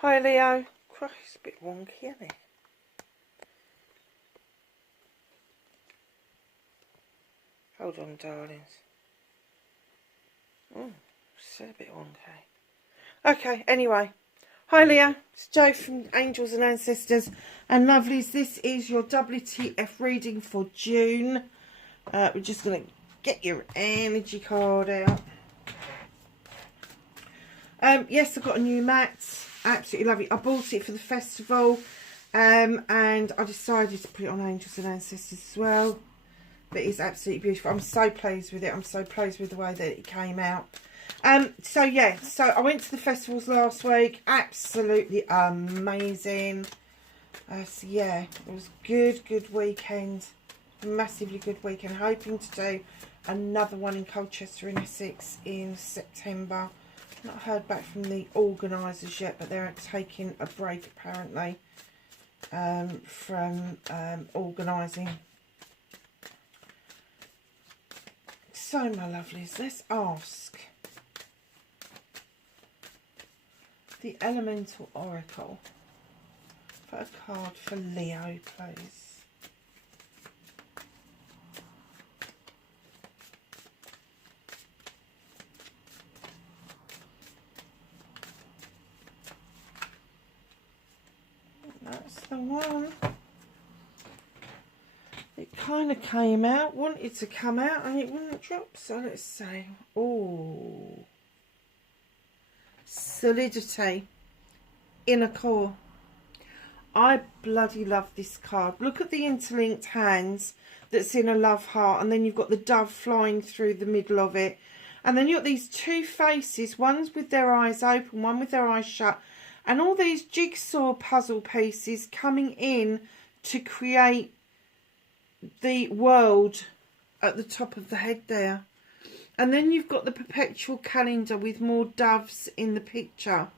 Hi Leo. Christ, it's a bit wonky, isn't it? Hold on, darlings. Oh, it's a bit wonky. Okay, anyway. Hi Leo, it's Jo from Angels and Ancestors and Lovelies. This is your WTF reading for June. We're just going to get your energy card out. Yes, I've got a new mat. Absolutely love it. I bought it for the festival and I decided to put it on Angels and Ancestors as well. But it's absolutely beautiful. I'm so pleased with it. I'm so pleased with the way that it came out. So I went to the festivals last week. Absolutely amazing. So yeah, it was good weekend. Massively good weekend. Hoping to do another one in Colchester in Essex in September. Not heard back from the organisers yet, but they're taking a break apparently from organising. So my lovelies, let's ask the Elemental Oracle for a card for Leo, please. That's the one. It kind of came out, wanted to come out, and it wouldn't drop. So let's say, oh, solidity, inner core. I bloody love this card. Look at the interlinked hands that's in a love heart, and then you've got the dove flying through the middle of it, and then you've got these two faces, one's with their eyes open, one with their eyes shut, and all these jigsaw puzzle pieces coming in to create the world at the top of the head there. And then you've got the perpetual calendar with more doves in the picture.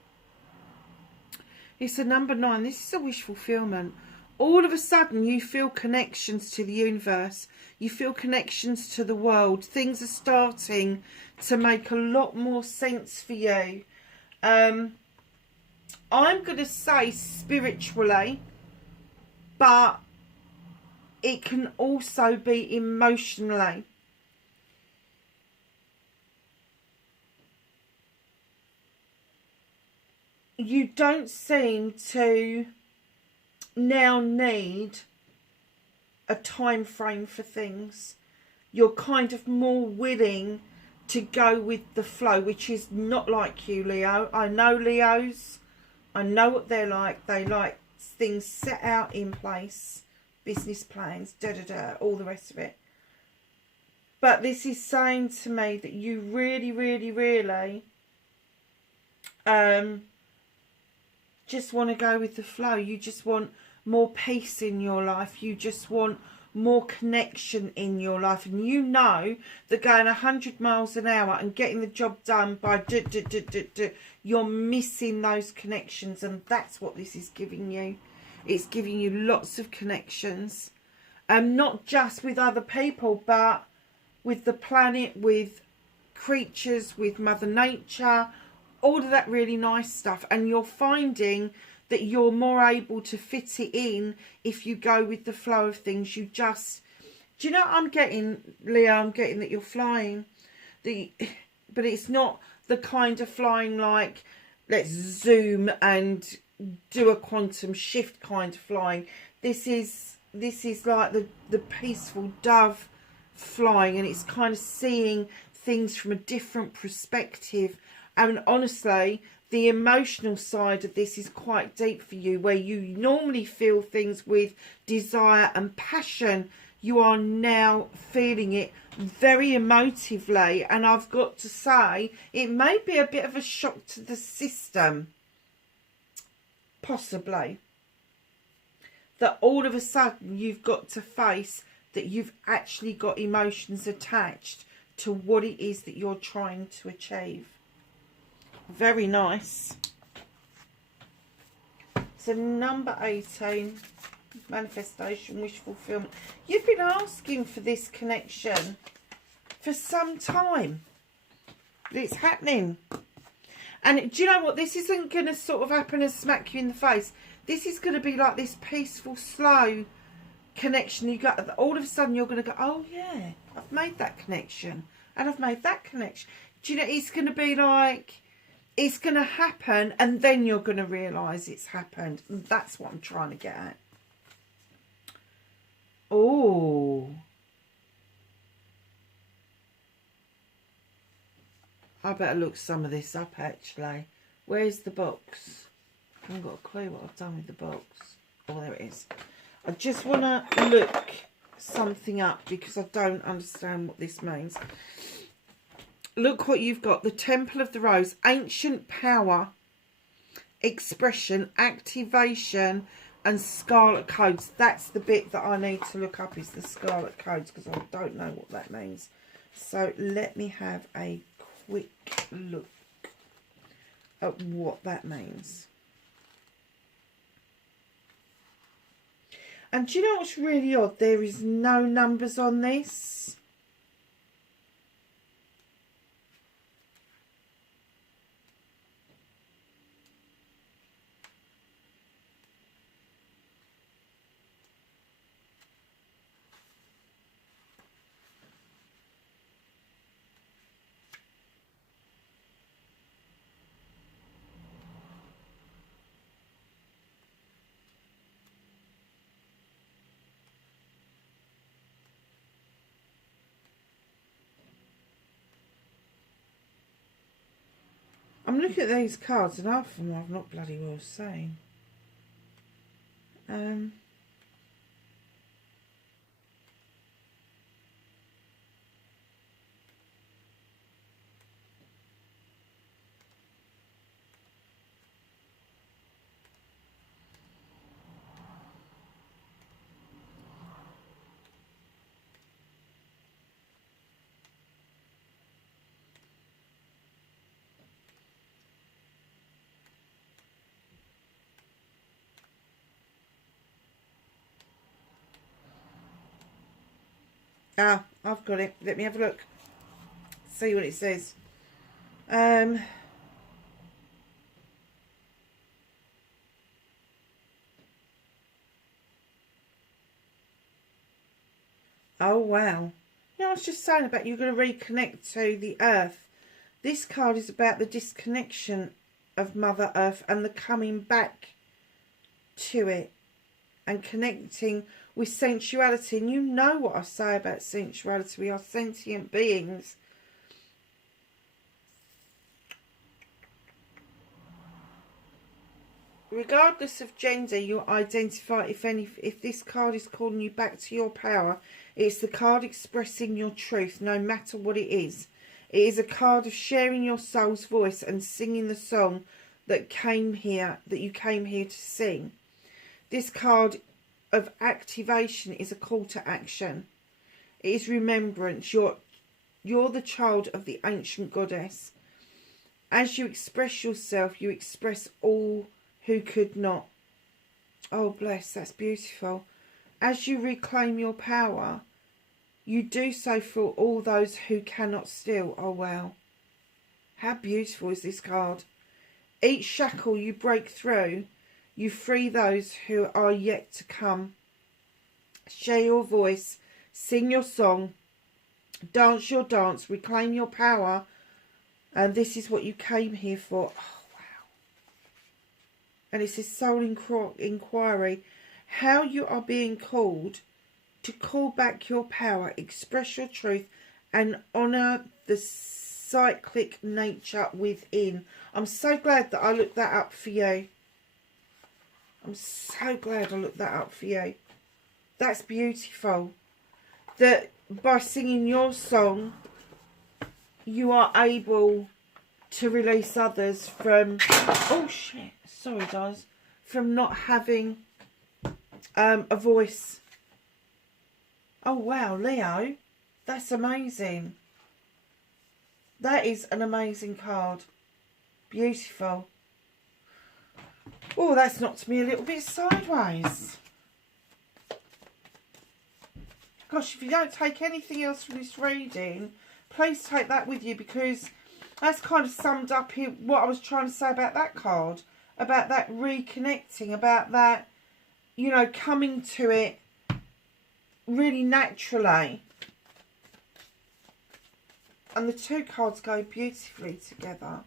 It's a number 9. This is a wish fulfillment. All of a sudden you feel connections to the universe. You feel connections to the world. Things are starting to make a lot more sense for you. I'm going to say spiritually, but it can also be emotionally. You don't seem to now need a time frame for things. You're kind of more willing to go with the flow, which is not like you, Leo. I know Leos. I know what they're like. They like things set out in place. Business plans, all the rest of it. But this is saying to me that you really just want to go with the flow. You just want more peace in your life. You just want more connection in your life. And you know that going 100 miles an hour and getting the job done by you're missing those connections. And that's what this is giving you. It's giving you lots of connections. Not just with other people, but with the planet, with creatures, with Mother Nature, all of that really nice stuff. And you're finding that you're more able to fit it in if you go with the flow of things. You just, do you know what I'm getting, Leo? I'm getting that you're flying. But it's not the kind of flying like, let's zoom and do a quantum shift kind of flying. This is like the peaceful dove flying, and it's kind of seeing things from a different perspective. And honestly, the emotional side of this is quite deep for you, where you normally feel things with desire and passion. You are now feeling it very emotively, and I've got to say, it may be a bit of a shock to the system, possibly, that all of a sudden you've got to face that you've actually got emotions attached to what it is that you're trying to achieve. Very nice. So number 18, manifestation, wish fulfillment. You've been asking for this connection for some time. It's happening. And do you know what? This isn't going to sort of happen and smack you in the face. This is going to be like this peaceful, slow connection. You got all of a sudden you're going to go, oh yeah, I've made that connection, and I've made that connection. Do you know? It's going to be like, it's going to happen, and then you're going to realise it's happened. And that's what I'm trying to get at. Oh, I better look some of this up actually. Where's the box? I haven't got a clue what I've done with the box. Oh, there it is. I just want to look something up because I don't understand what this means. Look what you've got. The Temple of the Rose. Ancient power, expression, activation, and scarlet codes. That's the bit that I need to look up, is the scarlet codes, because I don't know what that means. So let me have a quick look at what that means. And do you know what's really odd? There is no numbers on this. I'm looking at these cards and half of them I've not bloody well seen. Ah, I've got it. Let me have a look. See what it says. Oh, wow. You know, I was just saying about you're going to reconnect to the earth. This card is about the disconnection of Mother Earth and the coming back to it and connecting with sensuality. And you know what I say about sensuality. We are sentient beings. Regardless of gender you identify, if this card is calling you back to your power, it's the card expressing your truth, no matter what it is. It is a card of sharing your soul's voice and singing the song that you came here to sing. This card of activation is a call to action. It is remembrance. You're the child of the ancient goddess. As you express yourself, you express all who could not. Oh, bless, that's beautiful. As you reclaim your power, you do so for all those who cannot still. Oh, wow. How beautiful is this card? Each shackle you break through, you free those who are yet to come. Share your voice, sing your song, dance your dance, reclaim your power. And this is what you came here for. Oh, wow. And it says soul inquiry. How you are being called to call back your power, express your truth, and honour the cyclic nature within. I'm so glad that I looked that up for you. I'm so glad I looked that up for you. That's beautiful. That by singing your song, you are able to release others from, oh shit, sorry guys, from not having a voice. Oh wow, Leo, that's amazing. That is an amazing card. Beautiful. Oh, that's knocked me a little bit sideways. Gosh, if you don't take anything else from this reading, please take that with you, because That's kind of summed up here what I was trying to say about that card, about that reconnecting, about that, you know, coming to it really naturally. And the two cards go beautifully together.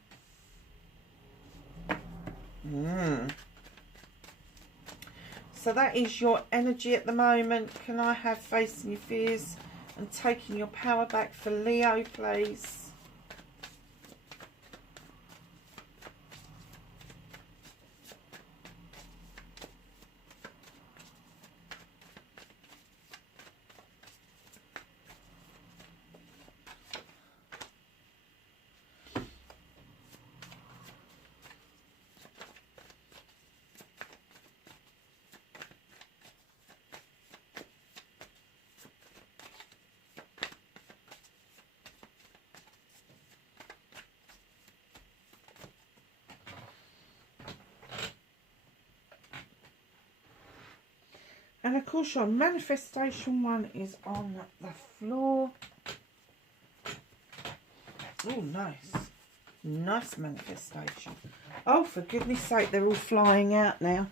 So that is your energy at the moment. Can I have facing your fears and taking your power back for Leo, please? And of course your manifestation one is on the floor. Oh, nice. Nice manifestation. Oh, for goodness sake, they're all flying out now.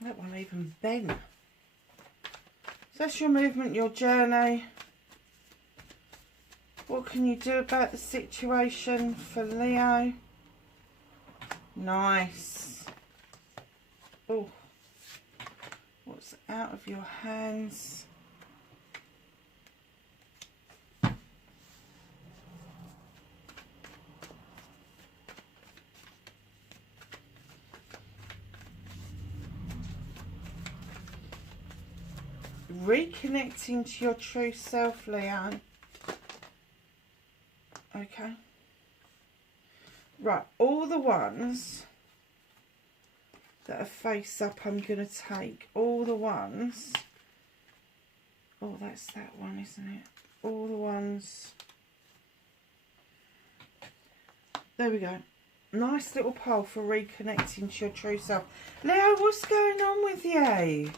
That one even bent. So that's your movement, your journey. What can you do about the situation for Leo? Nice. Oh, what's out of your hands? Reconnecting to your true self, Leo. Okay. Right, all the ones that are face up I'm going to take. All the ones. Oh, that's that one, isn't it? All the ones. There we go. Nice little pole for reconnecting to your true self. Leo, what's going on with you?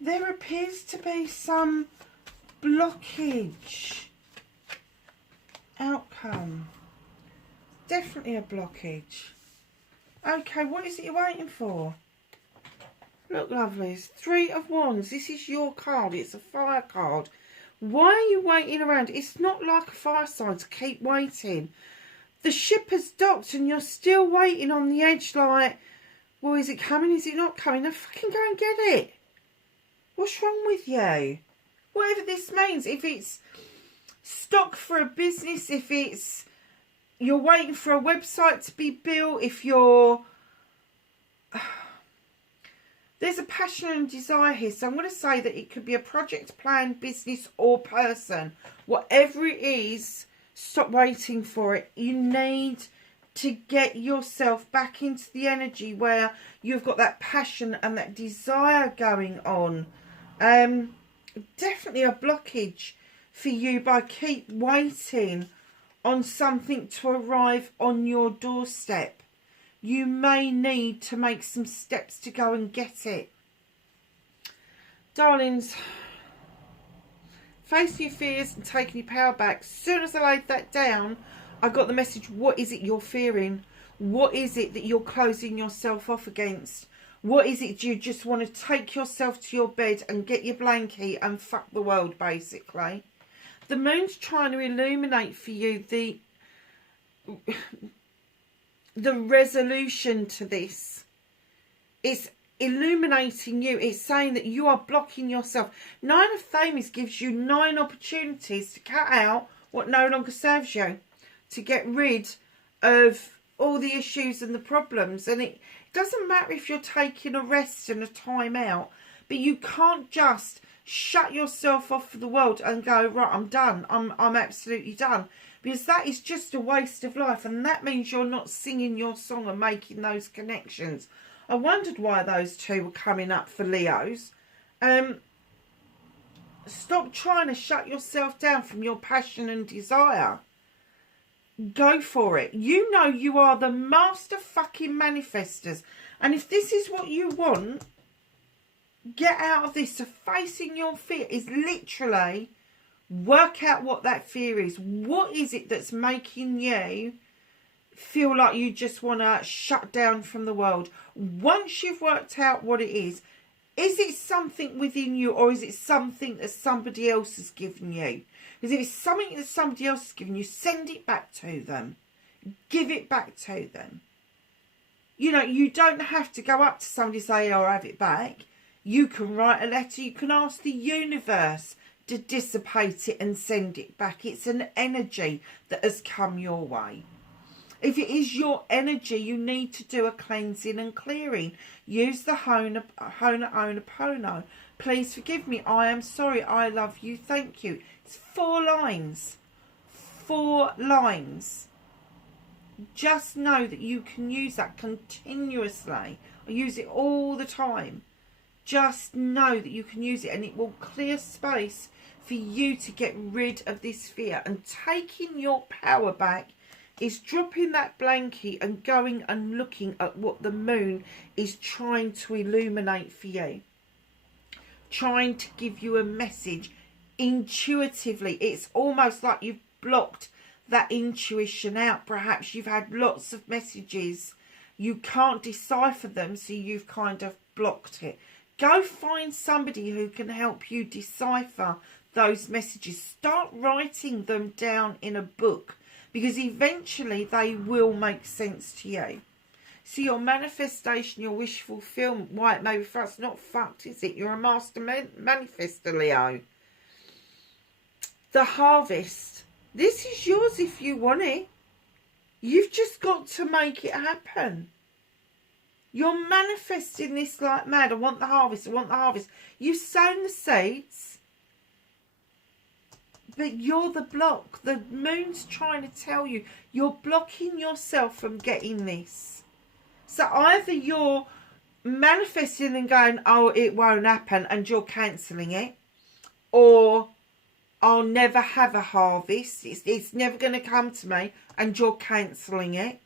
There appears to be some blockage. Outcome. Definitely a blockage. Okay, what is it you're waiting for? Look, lovelies. 3 of Wands. This is your card. It's a fire card. Why are you waiting around? It's not like a fire sign to keep waiting. The ship has docked and you're still waiting on the edge like, well, is it coming? Is it not coming? Now fucking go and get it. What's wrong with you? Whatever this means, if it's stock for a business, if it's you're waiting for a website to be built, if you're... There's a passion and desire here. So I'm going to say that it could be a project, plan, business or person. Whatever it is, stop waiting for it. You need to get yourself back into the energy where you've got that passion and that desire going on. Definitely a blockage for you by keep waiting on something to arrive on your doorstep. You may need to make some steps to go and get it. Darlings, facing your fears and taking your power back. As soon as I laid that down, I got the message, what is it you're fearing? What is it that you're closing yourself off against? What is it you just want to take yourself to your bed and get your blankie and fuck the world, basically? The moon's trying to illuminate for you the resolution to this. It's illuminating you. It's saying that you are blocking yourself. 9 of Thames gives you 9 opportunities to cut out what no longer serves you, to get rid of all the issues and the problems. And it doesn't matter if you're taking a rest and a time out, but you can't just shut yourself off for the world and go, right, I'm done. I'm absolutely done. Because that is just a waste of life. And that means you're not singing your song and making those connections. I wondered why those two were coming up for Leos. Stop trying to shut yourself down from your passion and desire. Go for it. You know you are the master fucking manifestors. And if this is what you want, get out of this. So facing your fear is literally work out what that fear is. What is it that's making you feel like you just want to shut down from the world? Once you've worked out what it is it something within you, or is it something that somebody else has given you? Because if it's something that somebody else has given you, send it back to them. Give it back to them. You know, you don't have to go up to somebody and say, "Oh, have it back." You can write a letter. You can ask the universe to dissipate it and send it back. It's an energy that has come your way. If it is your energy, you need to do a cleansing and clearing. Use the Ho'oponopono. Please forgive me. I am sorry. I love you. Thank you. It's 4 lines. 4 lines. Just know that you can use that continuously. I use it all the time. Just know that you can use it, and it will clear space for you to get rid of this fear. And taking your power back is dropping that blanket and going and looking at what the moon is trying to illuminate for you. Trying to give you a message intuitively. It's almost like you've blocked that intuition out. Perhaps you've had lots of messages. You can't decipher them, so you've kind of blocked it. Go find somebody who can help you decipher those messages. Start writing them down in a book, because eventually they will make sense to you. So your manifestation, your wish fulfillment, why it may be for us, not fucked, is it? You're a master manifester, Leo. The harvest. This is yours if you want it. You've just got to make it happen. You're manifesting this like mad. I want the harvest. I want the harvest. You've sown the seeds. But you're the block. The moon's trying to tell you you're blocking yourself from getting this. So either you're manifesting and going, "Oh, it won't happen," and you're cancelling it, or "I'll never have a harvest. It's never going to come to me," and you're cancelling it.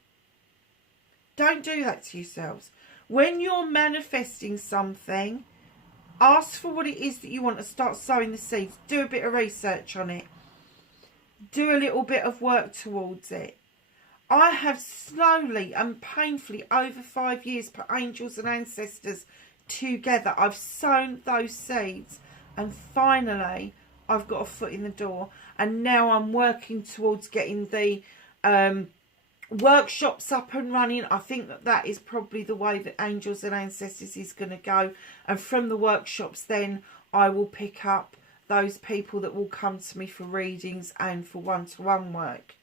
Don't do that to yourselves. When you're manifesting something, ask for what it is that you want to start sowing the seeds. Do a bit of research on it. Do a little bit of work towards it. I have slowly and painfully over 5 years put angels and ancestors together. I've sown those seeds, and finally I've got a foot in the door. And now I'm working towards getting the workshops up and running. I think that is probably the way that angels and ancestors is going to go. And from the workshops, then I will pick up those people that will come to me for readings and for one-to-one work.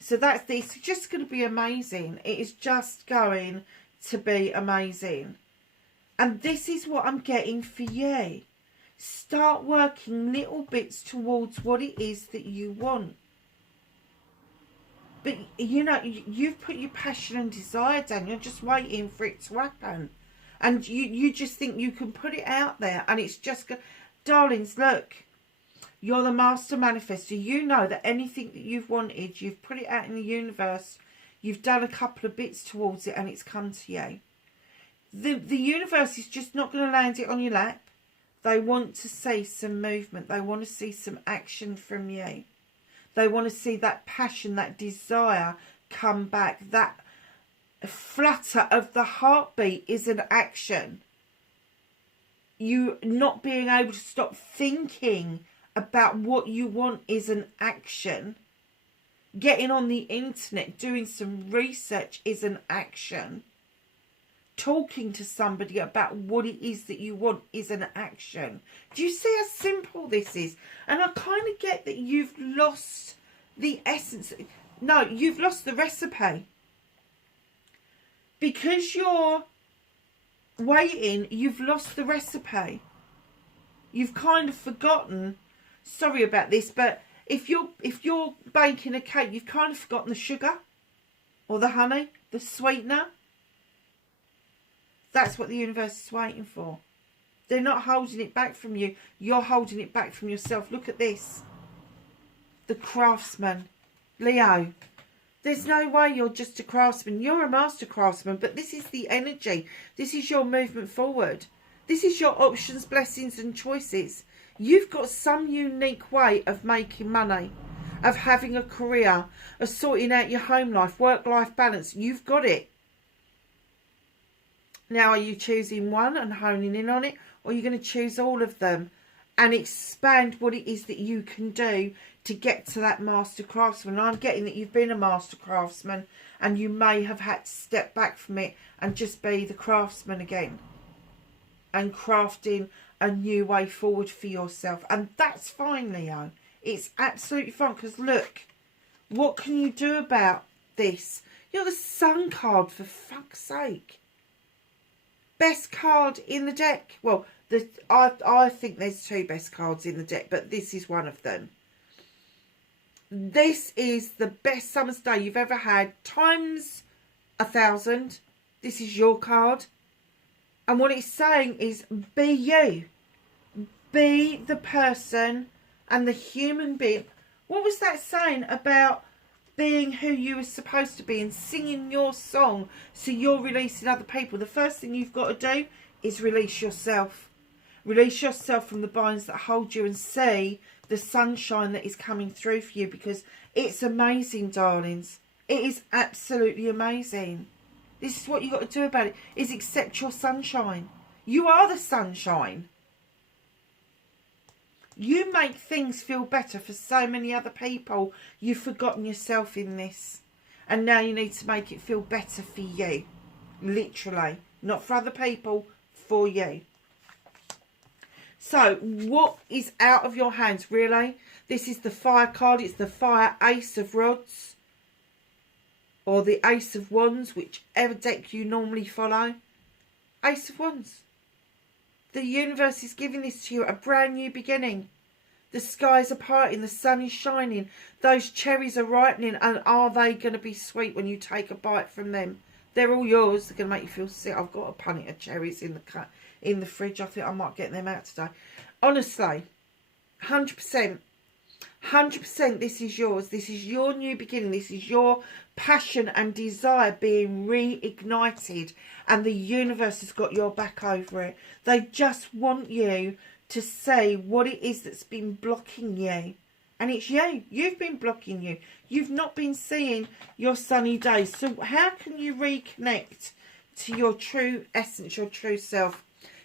So that's this. It's just going to be amazing. It is just going to be amazing. And this is what I'm getting for you. Start working little bits towards what it is that you want. But, you know, you've put your passion and desire down. You're just waiting for it to happen. And you just think you can put it out there. And it's just... Darlings, look. You're the master manifestor. You know that anything that you've wanted, you've put it out in the universe. You've done a couple of bits towards it, and it's come to you. The universe is just not going to land it on your lap. They want to see some movement. They want to see some action from you. They want to see that passion, that desire come back. That flutter of the heartbeat is an action. You not being able to stop thinking about what you want is an action. Getting on the internet, doing some research is an action. Talking to somebody about what it is that you want is an action. Do you see how simple this is? And I kind of get that you've lost the essence. No, you've lost the recipe. Because you're waiting, you've lost the recipe. You've kind of forgotten. Sorry about this, but if you're baking a cake, you've kind of forgotten the sugar or the honey, the sweetener. That's what the universe is waiting for. They're not holding it back from you. You're holding it back from yourself. Look at this. The craftsman. Leo. There's no way you're just a craftsman. You're a master craftsman, but this is the energy. This is your movement forward. This is your options, blessings and choices. You've got some unique way of making money, of having a career, of sorting out your home life, work-life balance. You've got it. Now, are you choosing one and honing in on it, or are you going to choose all of them and expand what it is that you can do to get to that master craftsman? I'm getting that you've been a master craftsman and you may have had to step back from it and just be the craftsman again and crafting a new way forward for yourself. And that's fine, Leo. It's absolutely fine, because look, what can you do about this? You're the Sun card, for fuck's sake. Best card in the deck. Well, I think there's two best cards in the deck, but this is one of them. This is the best summer's day you've ever had, times 1,000. This is your card. And what it's saying is, be you. Be the person and the human being. What was that saying about being who you were supposed to be and singing your song so you're releasing other people? The first thing you've got to do is release yourself. Release yourself from the binds that hold you and see the sunshine that is coming through for you, because it's amazing, darlings. It is absolutely amazing. This is what you've got to do about it, is accept your sunshine. You are the sunshine. You make things feel better for so many other people. You've forgotten yourself in this. And now you need to make it feel better for you. Literally. Not for other people, for you. So, what is out of your hands, really? This is the fire card. It's the fire ace of rods. Or the ace of wands, whichever deck you normally follow. Ace of wands. The universe is giving this to you, a brand new beginning. The skies are parting, the sun is shining. Those cherries are ripening, and are they going to be sweet when you take a bite from them? They're all yours. They're going to make you feel sick. I've got a punnet of cherries in the fridge. I think I might get them out today. Honestly, 100%. 100% this is yours. This is your new beginning. This is your passion and desire being reignited, and the universe has got your back over it. They just want you to say what it is that's been blocking you, and it's you. You've been blocking you. You've not been seeing your sunny days. So how can you reconnect to your true essence, your true self?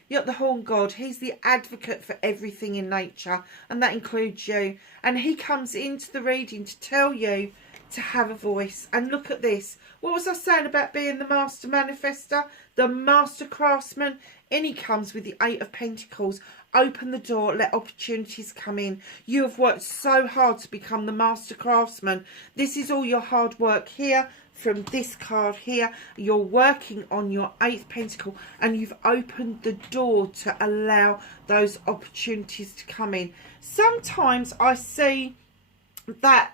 You're the Horn God. He's the advocate for everything in nature, and that includes you. And he comes into the reading to tell you to have a voice. And look at this. What was I saying about being the master manifester, the master craftsman? In he comes with the Eight of Pentacles. Open the door, let opportunities come in. You have worked so hard to become the master craftsman. This is all your hard work here. From this card here, you're working on your 8th pentacle, and you've opened the door to allow those opportunities to come in. Sometimes I see that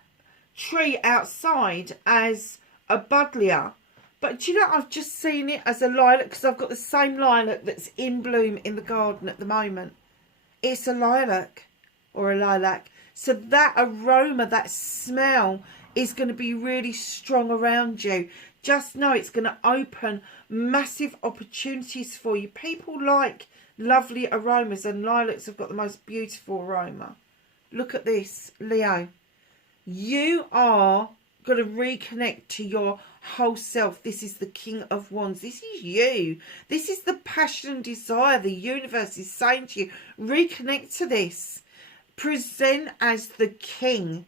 tree outside as a buddleia, but do you know, I've just seen it as a lilac, because I've got the same lilac that's in bloom in the garden at the moment. It's a lilac, or a lilac. So that aroma, that smell is going to be really strong around you. Just know it's going to open massive opportunities for you. People like lovely aromas, and lilacs have got the most beautiful aroma. Look at this, Leo. You are going to reconnect to your whole self. This is the King of Wands. This is you. This is the passion and desire the universe is saying to you. Reconnect to this. Present as the king.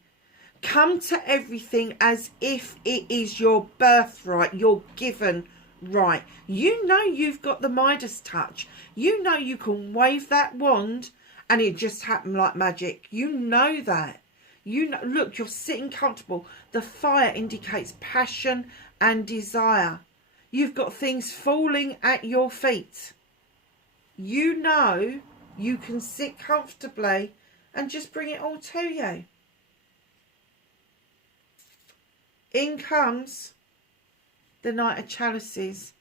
Come to everything as if it is your birthright, your given right. You know you've got the Midas touch. You know you can wave that wand and it just happened like magic. You know that. You know, look, you're sitting comfortable. The fire indicates passion and desire. You've got things falling at your feet. You know you can sit comfortably and just bring it all to you. In comes the Knight of Chalices.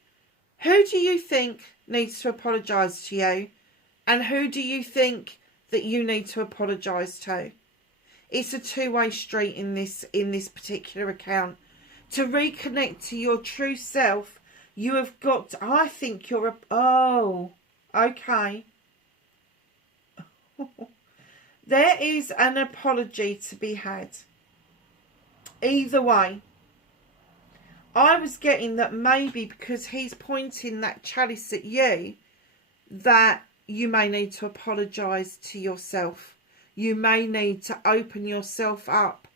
Who do you think needs to apologise to you? And who do you think that you need to apologise to? It's a two-way street in this particular account. To reconnect to your true self, you have got to, I think you're a... Oh, okay. There is an apology to be had. Either way. I was getting that maybe because he's pointing that chalice at you, that you may need to apologise to yourself. You may need to open yourself up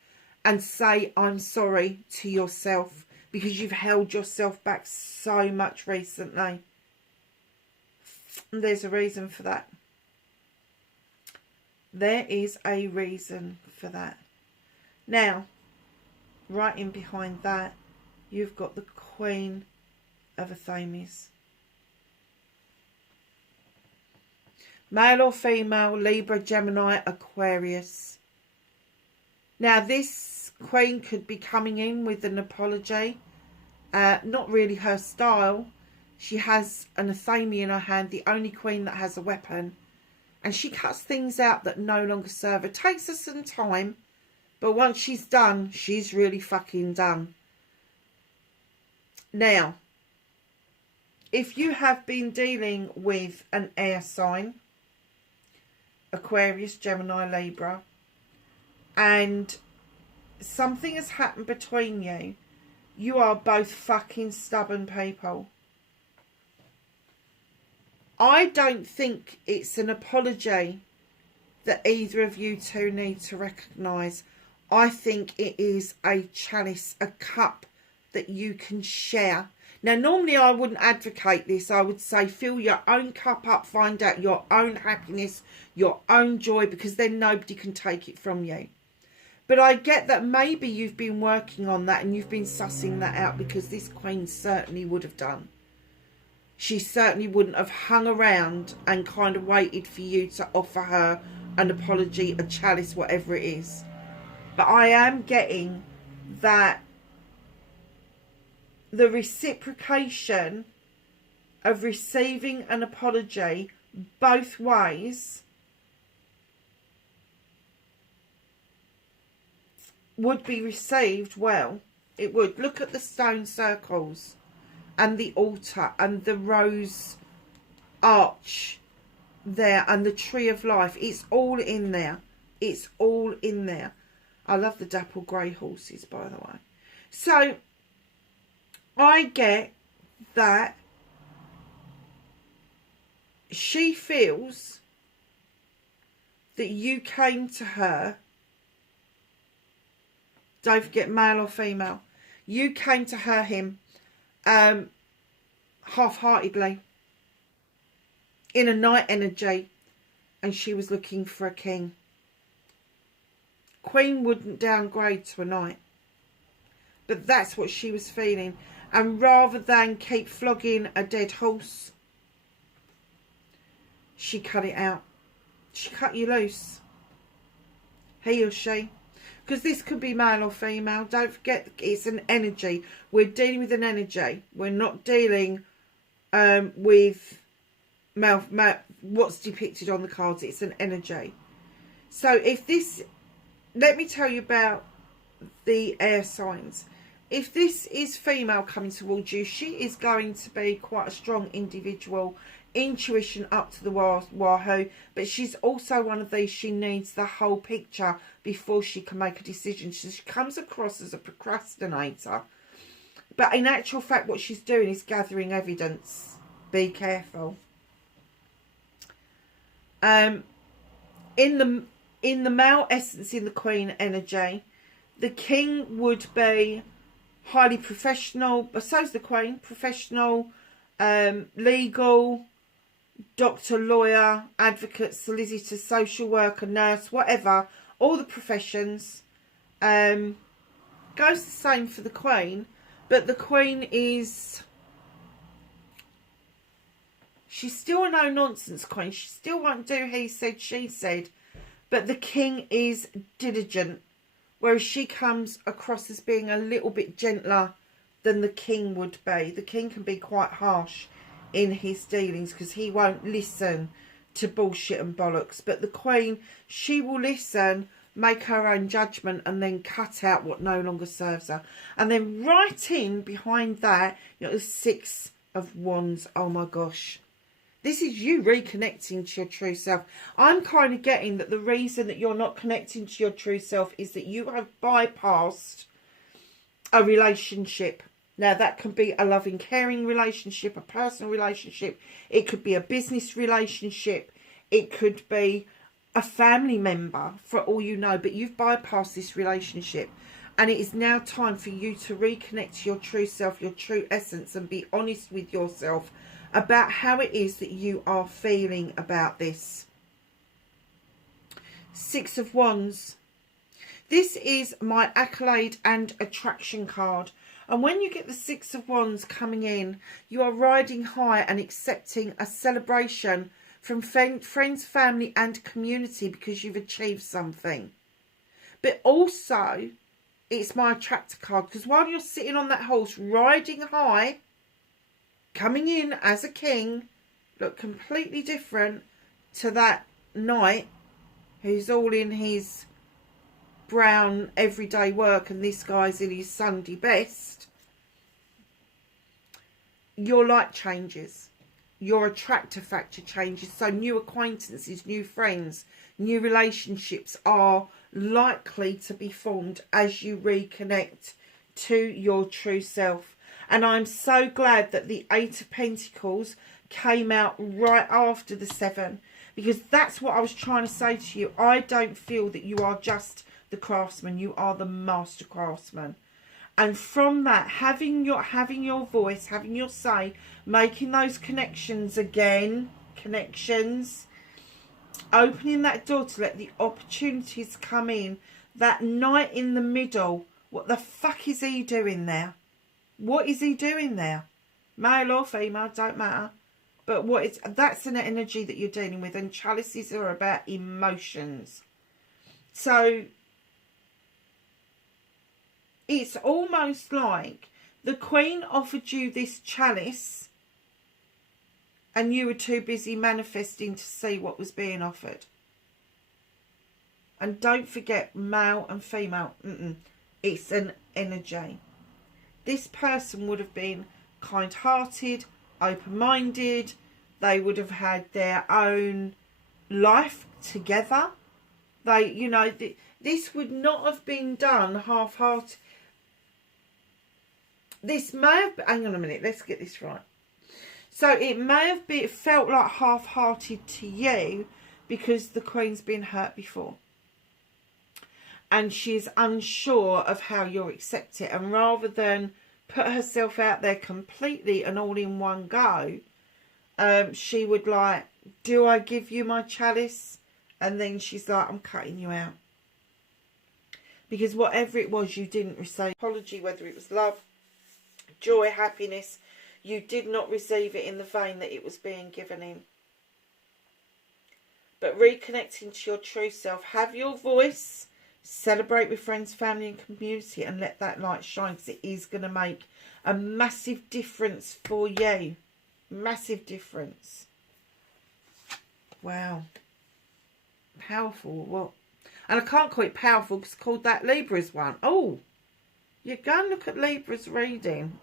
and say, I'm sorry to yourself, because you've held yourself back so much recently. And there's a reason for that. There is a reason for that. Now, right in behind that, you've got the Queen of Athames. Male or female, Libra, Gemini, Aquarius. Now, this Queen could be coming in with an apology. Not really her style. She has an Athame in her hand, the only Queen that has a weapon. And she cuts things out that no longer serve her. It takes her some time, but once she's done, she's really fucking done. Now, if you have been dealing with an air sign, Aquarius, Gemini, Libra, and something has happened between you, you are both fucking stubborn people. I don't think it's an apology that either of you two need to recognise. I think it is a chalice, a cup that you can share. Now, normally I wouldn't advocate this. I would say fill your own cup up, find out your own happiness, your own joy, because then nobody can take it from you. But I get that maybe you've been working on that and you've been sussing that out, because this Queen certainly would have done. She certainly wouldn't have hung around and kind of waited for you to offer her an apology, a chalice, whatever it is. But I am getting that the reciprocation of receiving an apology both ways would be received well. It would. Look at the stone circles and the altar and the rose arch there and the tree of life. It's all in there. It's all in there. I love the dapple grey horses, by the way. So I get that she feels that you came to her, don't forget male or female, you came to her, him, half-heartedly, in a knight energy, and she was looking for a king. Queen wouldn't downgrade to a knight, but that's what she was feeling. And rather than keep flogging a dead horse, she cut it out. She cut you loose. He or she. Because this could be male or female. Don't forget, it's an energy. We're dealing with an energy. We're not dealing with what's depicted on the cards. It's an energy. So if this... Let me tell you about the air signs. If this is female coming towards you, she is going to be quite a strong individual. Intuition up to the wahoo. But she's also one of these, she needs the whole picture before she can make a decision. She comes across as a procrastinator. But in actual fact, what she's doing is gathering evidence. Be careful. In the male essence, in the Queen energy, the King would be highly professional, but so's the Queen. Professional, legal, doctor, lawyer, advocate, solicitor, social worker, nurse, whatever. All the professions. Goes the same for the Queen. But the Queen is... She's still a no-nonsense Queen. She still won't do he said, she said. But the King is diligent. Whereas she comes across as being a little bit gentler than the King would be. The King can be quite harsh in his dealings because he won't listen to bullshit and bollocks. But the Queen, she will listen, make her own judgment, and then cut out what no longer serves her. And then right in behind that, you know, the Six of Wands. Oh my gosh. This is you reconnecting to your true self. I'm kind of getting that the reason that you're not connecting to your true self is that you have bypassed a relationship. Now, that can be a loving, caring relationship, a personal relationship. It could be a business relationship. It could be a family member, for all you know. But you've bypassed this relationship. And it is now time for you to reconnect to your true self, your true essence, and be honest with yourself about how it is that you are feeling about this. Six of Wands. This is my accolade and attraction card. And when you get the Six of Wands coming in, you are riding high and accepting a celebration from friends, family and community because you've achieved something. But also, it's my attractor card, because while you're sitting on that horse riding high, coming in as a king, look completely different to that knight who's all in his brown everyday work and this guy's in his Sunday best. Your light changes, your attractor factor changes, so new acquaintances, new friends, new relationships are likely to be formed as you reconnect to your true self. And I'm so glad that the Eight of Pentacles came out right after the Seven, because that's what I was trying to say to you. I don't feel that you are just the craftsman, you are the master craftsman. And from that, having your voice, having your say, making those connections again, opening that door to let the opportunities come in. That knight in the middle, what the fuck is he doing there? What is he doing there? Male or female, don't matter. But that's an energy that you're dealing with. And chalices are about emotions. So it's almost like the Queen offered you this chalice and you were too busy manifesting to see what was being offered. And don't forget, male and female, it's an energy. This person would have been kind-hearted, open-minded. They would have had their own life together. They, you know, this would not have been done half-hearted. This may have been, hang on a minute, let's get this right. So it may have been, felt like half-hearted to you because the Queen's been hurt before. And she's unsure of how you'll accept it. And rather than put herself out there completely and all in one go, she would like, do I give you my chalice? And then she's like, I'm cutting you out. Because whatever it was, you didn't receive. Apology, whether it was love, joy, happiness, you did not receive it in the vein that it was being given in. But reconnecting to your true self, have your voice, celebrate with friends, family and community, and let that light shine, because it is going to make a massive difference for you. Massive difference. Wow. Powerful. What? And I can't call it powerful because it's called that Libra's one. Oh, you go and look at Libra's reading.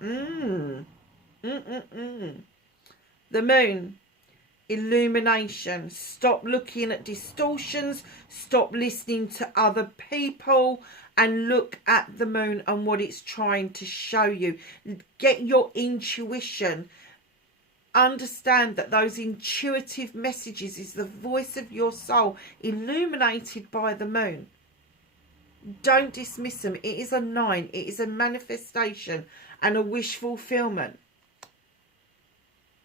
The moon. Illumination. Stop looking at distortions. Stop listening to other people. And look at the moon and what it's trying to show you. Get your intuition. Understand that those intuitive messages is the voice of your soul illuminated by the moon. Don't dismiss them. It is a 9. It is a manifestation and a wish fulfillment.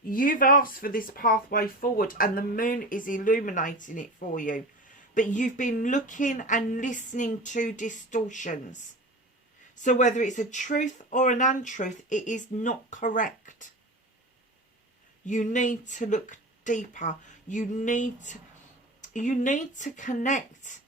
You've asked for this pathway forward and the moon is illuminating it for you. But you've been looking and listening to distortions. So whether it's a truth or an untruth, it is not correct. You need to look deeper. You need to connect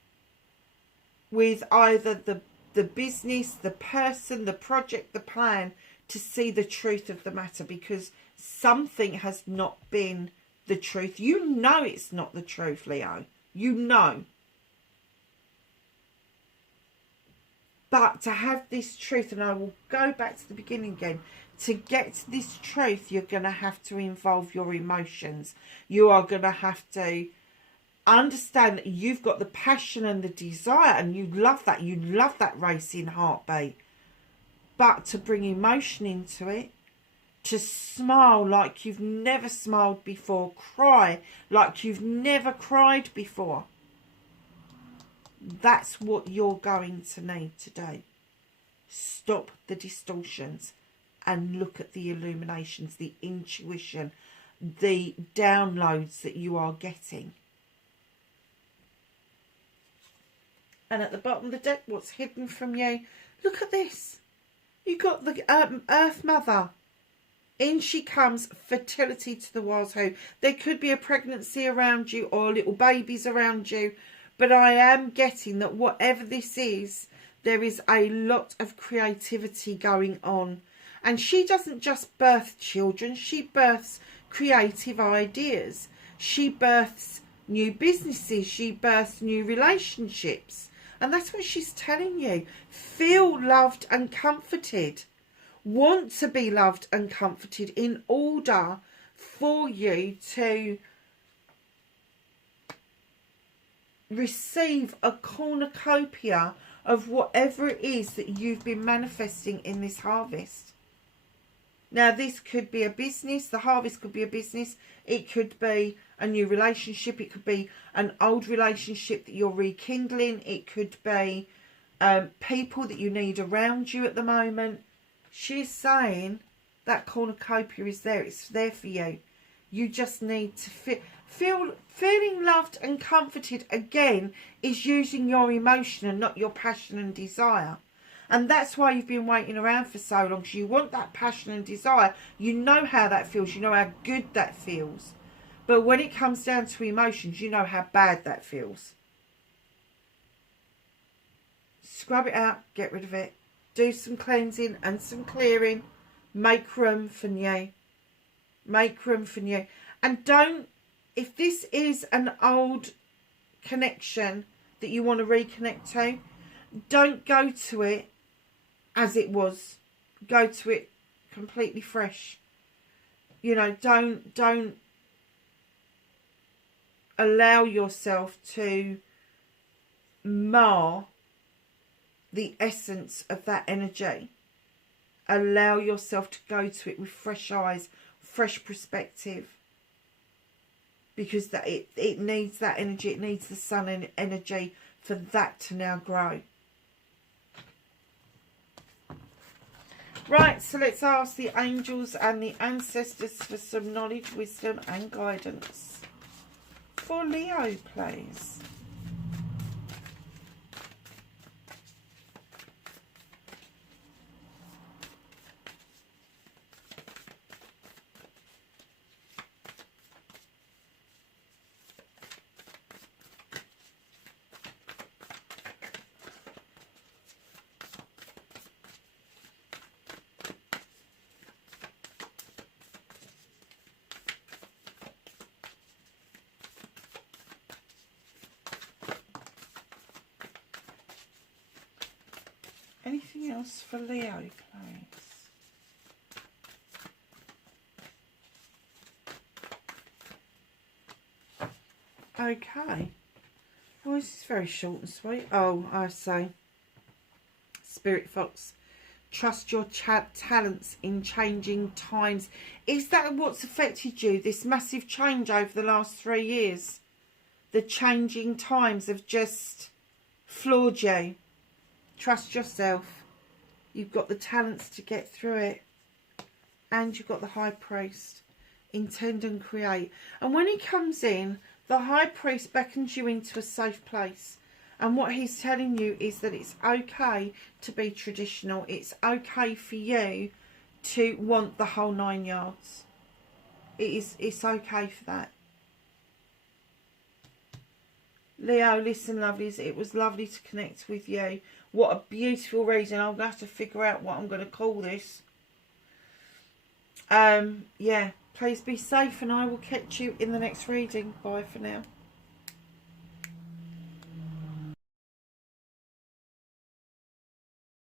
with either the business, the person, the project, the plan, to see the truth of the matter, because something has not been the truth. You know it's not the truth, Leo. You know. But to have this truth, and I will go back to the beginning again, to get to this truth, you're going to have to involve your emotions. You are going to have to understand that you've got the passion and the desire, and you love that. You love that racing heartbeat. But to bring emotion into it, to smile like you've never smiled before, cry like you've never cried before, that's what you're going to need to do. Stop the distortions and look at the illuminations, the intuition, the downloads that you are getting. And at the bottom of the deck, what's hidden from you? Look at this. You got the Earth Mother. In she comes, fertility to the wild hoe. There could be a pregnancy around you or little babies around you. But I am getting that whatever this is, there is a lot of creativity going on. And she doesn't just birth children. She births creative ideas. She births new businesses. She births new relationships. And that's what she's telling you. Feel loved and comforted. Want to be loved and comforted in order for you to receive a cornucopia of whatever it is that you've been manifesting in this harvest. Now, this could be a business. The harvest could be a business. It could be a new relationship. It could be an old relationship that you're rekindling. It could be people that you need around you at the moment. She's saying that cornucopia is there. It's there for you. You just need to feeling loved and comforted again is using your emotion and not your passion and desire. And that's why you've been waiting around for so long. Because you want that passion and desire. You know how that feels. You know how good that feels. But when it comes down to emotions, you know how bad that feels. Scrub it out. Get rid of it. Do some cleansing and some clearing. Make room for new. Make room for new. And don't, if this is an old connection that you want to reconnect to, don't go to it as it was. Go to it completely fresh. You know, don't allow yourself to mar the essence of that energy. Allow yourself to go to it with fresh eyes, fresh perspective. Because it needs that energy, it needs the sun energy for that to now grow. Right, so let's ask the angels and the ancestors for some knowledge, wisdom and guidance. For Leo, please. Anything else for Leo, please? Okay. Oh, this is very short and sweet. Oh, I say, Spirit Fox, trust your talents in changing times. Is that what's affected you? This massive change over the last 3 years? The changing times have just floored you. Trust yourself. You've got the talents to get through it. And you've got the High Priest. Intend and create. And when he comes in, the High Priest beckons you into a safe place. And what he's telling you is that it's okay to be traditional. It's okay for you to want the whole 9 yards. It's okay for that. Leo, listen, lovelies, it was lovely to connect with you. What a beautiful reading. I'm going to have to figure out what I'm going to call this. Yeah, please be safe and I will catch you in the next reading. Bye for now.